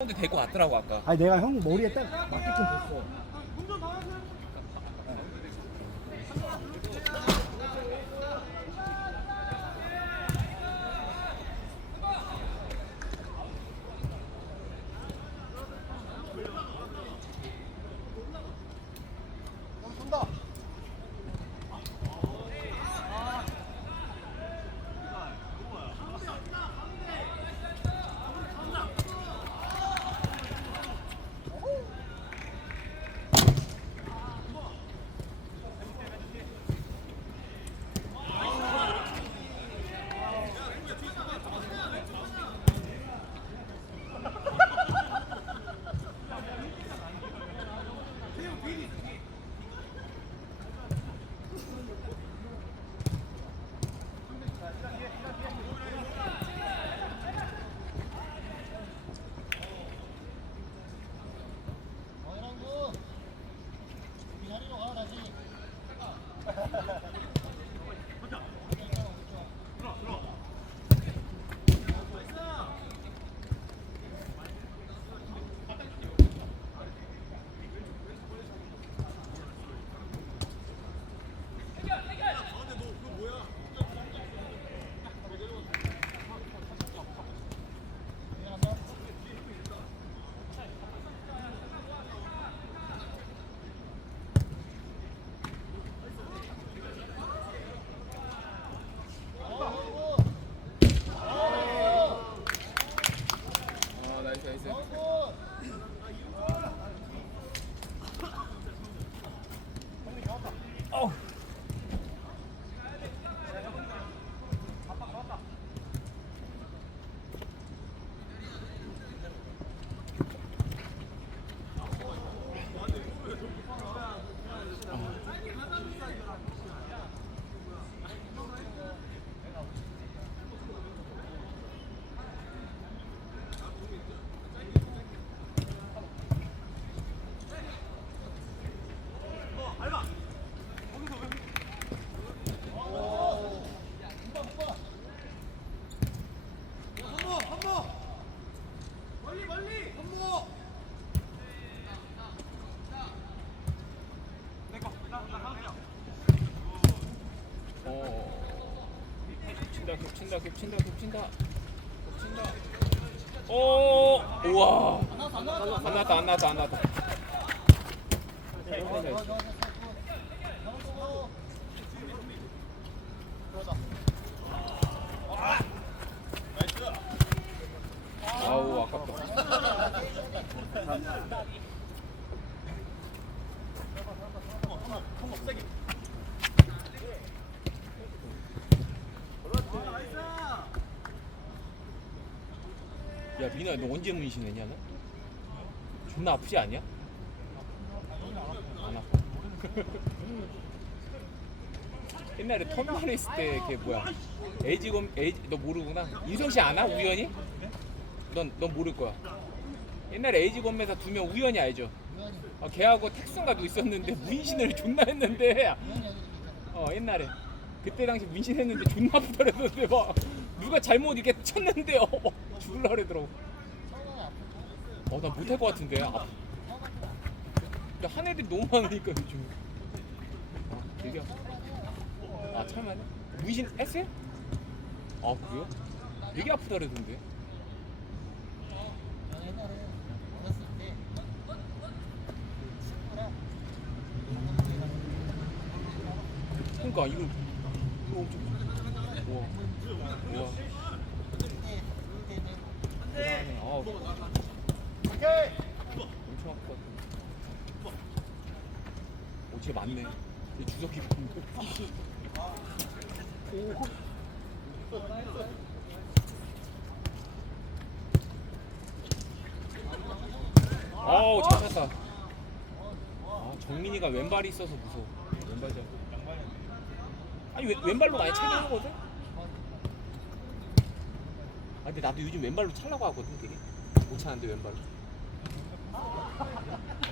근데 될것 같더라고 아까. 아니 내가 형 머리에 딱 맞게끔 됐어. 겹친다 겹친다 겹친다 겹친다. 오 우와. 안 나왔다 안 나왔다 안 나왔다. 아우 아깝다. 야 민아 너 언제 문신했냐 너? 존나 아프지 않냐? 안 아파. 옛날에 터미널에 있을 때 걔 뭐야? 에이지검 에이지 너 모르구나. 인성 씨 아나 우연히? 넌 넌 모를 거야. 옛날에 에이지검에서 두 명 우연히 알죠? 어, 걔하고 누 있었는데 문신을 존나 했는데 어 옛날에 그때 당시 문신했는데 존나 아프더라던데 막 누가 잘못 이렇게 쳤는데요 막 죽을라 그러더라고 어 나 못할 것 같은데. 아, 근데 한 애들이 너무 많으니까 요즘. 아 되게 아 참만해 문신 했어요? 아 그래요? 되게 아프다 그러던데. 그러니까 이거 이거 엄청 우와. 우와. 대단하네 아우 엄청 아플 것 같아 오 쟤 맞네. 얘 주석이 있는데 아우 잘 찼다. 아 정민이가 왼발이 있어서 무서워. 왼발 잡 아니 왼, 왼발로 많이 차긴 하거든 아 근데 나도 요즘 왼발로 차려고 하거든 되게. 못 차는데 왼발로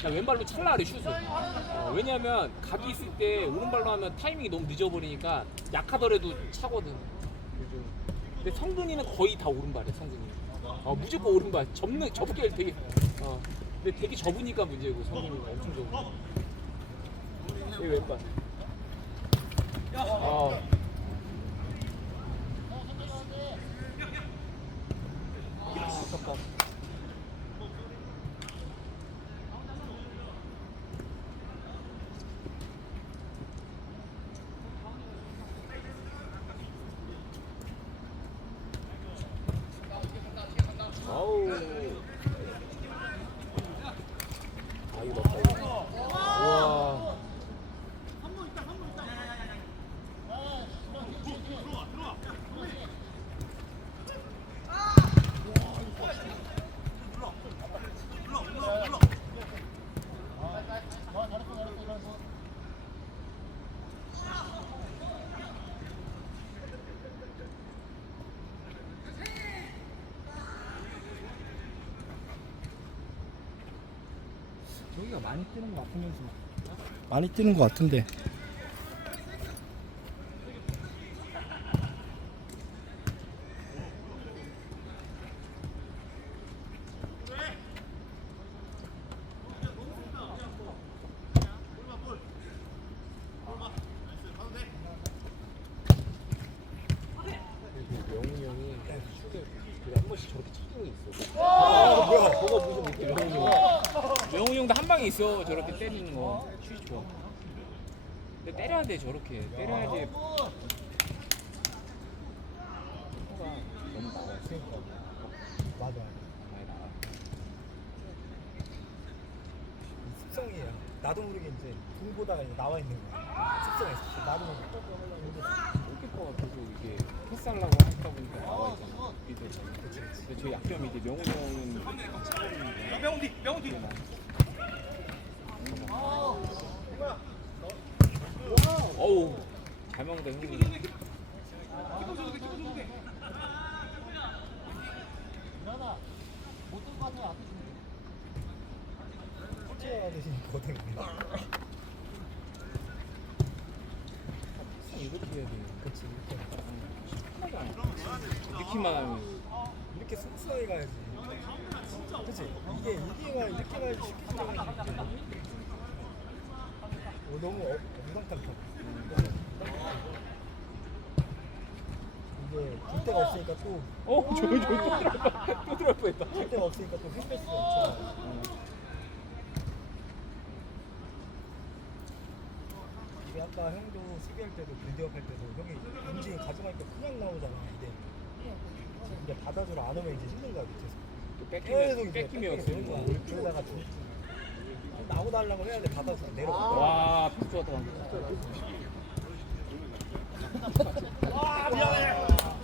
나 왼발로 찰라 그래 슛을. 어, 왜냐면 각이 있을 때 오른발로 하면 타이밍이 너무 늦어버리니까 약하더라도 차거든. 근데 성근이는 거의 다 오른발이야 성근이. 어 무조건 오른발. 접는 접기를 되게 어 근데 되게 접으니까 문제고 성민이가 엄청 접고 얘 왼발. 어 아, 아깝다 아우 아 이거 맞다 이거 우와 저기가 많이 뛰는 거 같으면서 많이 뛰는 거 같은데 형이 한 번씩 저렇게 쳤던 게 있어. 아, 뭐야? 뭐가 무슨 느낌? 명훈이 형. 명훈이 형도 한 방에 있어. 저렇게 때리는 거. 슛이 좋아. 근데 때려야 돼 저렇게. 때려야지. 포가 너무 나와. 맞아 많이 나와. 습성이야 나도 모르게 이제 공보다가 이제 나와 있는 거야 습성이 있어 나도 모르게 골키퍼가 계속 이게 패스하려고 하다 보니까 나와 있잖아. 근데 저 약점이 이제 명훈이 형은 막 차버리는 거. 명훈 뒤, 명훈 뒤. 어우 잘 먹는다 형님. 이렇게 쑥스하게 가야지 그치 이게 이게 가 이렇게 가야지 쉽게 들어가지 어, 너무 어, 엉망탕탕 이게 줄 데가 없으니까 또 어, 저기 저기 또 들어갈 뻔- 또 들어갈 뻔했다. 줄 데가 없으니까 또 휘패스가 없잖아 이게 아까 형도 수비할 때도 빌드업 할 때도 형이 움직임 가져가니까 그냥 나오잖아 이게 이게 받아주러 안 오면 이제 힘든 거야 밑에서 또 계속 뺏기면 이제 뺏기면 뺏기는 거야. 거. 그러다가 좀 나고 달라고 해야 돼 받아서. 내려가 와, 패스 좋았다.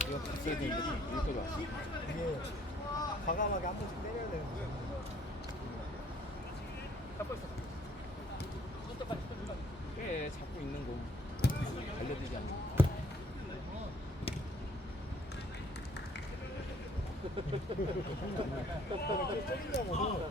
이거 봤어야 되는데 여기까지 왔어. 이게 과감하게 한 번씩 때려야 되는 거야 그래, 잡고 있는 거. 알려주지 않아. 때리냐고 형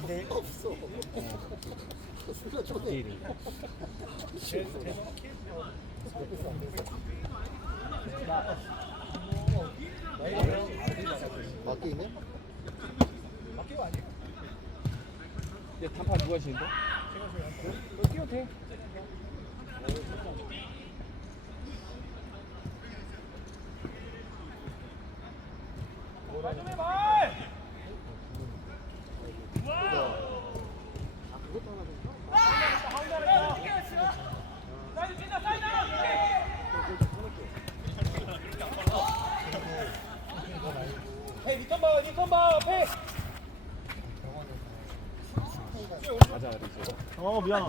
근데 없어. 맞게 있네? 이제 단판 누가? 너 뛰어도 돼. 맞아, 이제. 어 미안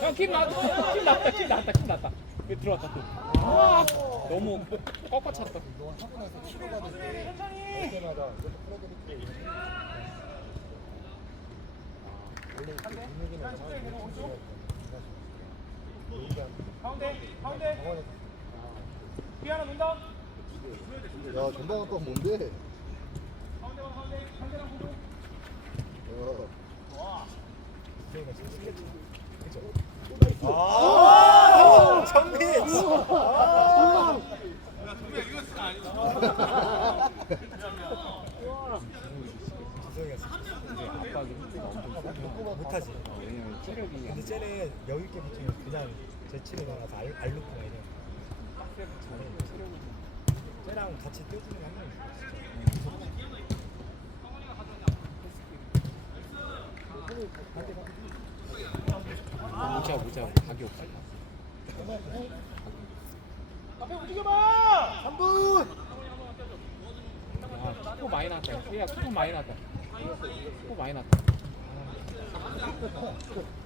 형킴 나왔다, 킴 나왔다, 킴 나왔다, 킴 나왔다. 왜 들어왔다 또? 아, 너무 꺾어 찼다. 너 치료받을 때 이것도 풀어드릴게 원래 분위기는 가운데 가운데 뒤 하나 논다 야 전방 아빠 뭔데? 가운데 가 가운데 가운데랑 구조 야, 저희가 지금 스케치 그죠? 아 정민 아 압박이 힘들가 엄청 세. 못하지 왜냐면 체력이 근데 쟤는 여유 있게 붙으면 그냥 재치를 나가서 알, 알루프가 이래 쟤랑 같이 뛰어주는 한 명이 모자 모자 가격 없어. 앞에 움직여봐 3분! 야, 키코 많이 났다. 야, 키코 많이 났다. 키코 많이 났다.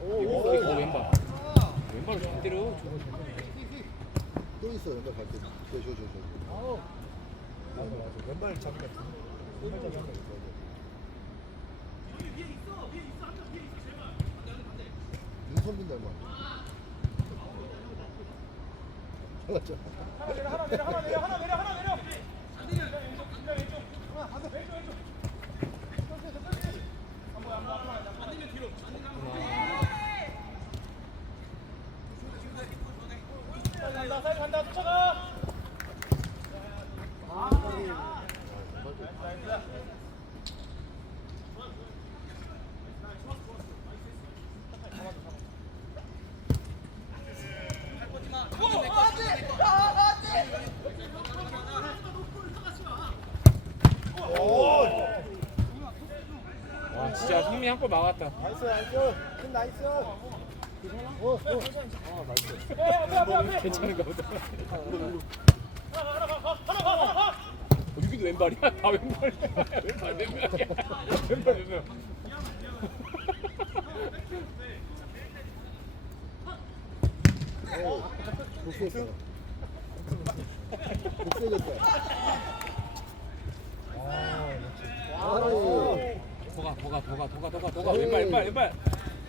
오, 이거 이거 왼발. 왼발을 잘 때려. 저거 또 있어 왼발 갈 때. 저, 저, 저, 저. 맞아 맞아 왼발 같은 왼발 있어 윤선빈 닮아. 내려 하나 내려 하나 내려 하나 내려 하나 내려 간다 사이 간다 쫓아가 성민 한골 막았다. 나이스 나이스 큰 나이스 어, 어. 아 괜찮은가 보다. 어, 여기도 왼발이야? 다 왼발이야. 왼발 왼발이야. 왼발 왼발. 어, 복수했다. 복수해졌다. 아 아우. 더가 더가 더가 더가 더가. 왼발 왼발 왼발.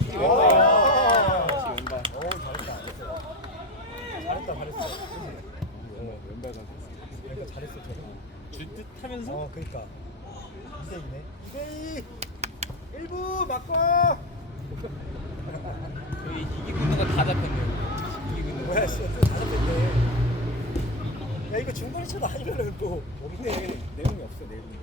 왼발이야. 그렇지 왼발. 오 잘했다. 잘했다 잘했어. 왼발 왼발. 그러니까 잘했어 쟤 줄듯 하면서? 어 그니까. 2대2네. 2대2 1부 맞고. 여기 이기고 있는 거다 잡혔네요. 이기고 있는 거. 뭐야 씨또 다섯 대인데 야 이거 중거리 쳐도 아니면은 또. 없네. 내용이 없어 내용이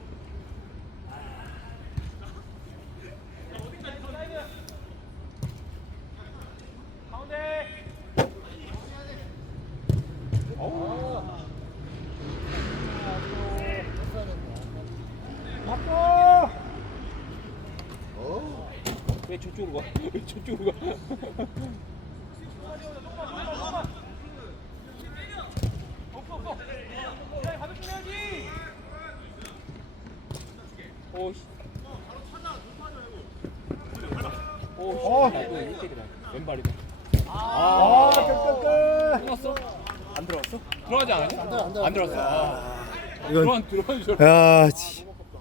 가운데 맞고 어? 왜 저쪽으로 가? 왜 저쪽으로 가? 오 씨. 오 씨. 어. 1대이다 왼발이다. 아 끝끝끝 끊었어? 안 들어왔어? 들어가지 않았냐? 안 들어, 안 들어, 안 들어왔어. 안 아. 이건- 들어간 들어간 줄. 야, 지.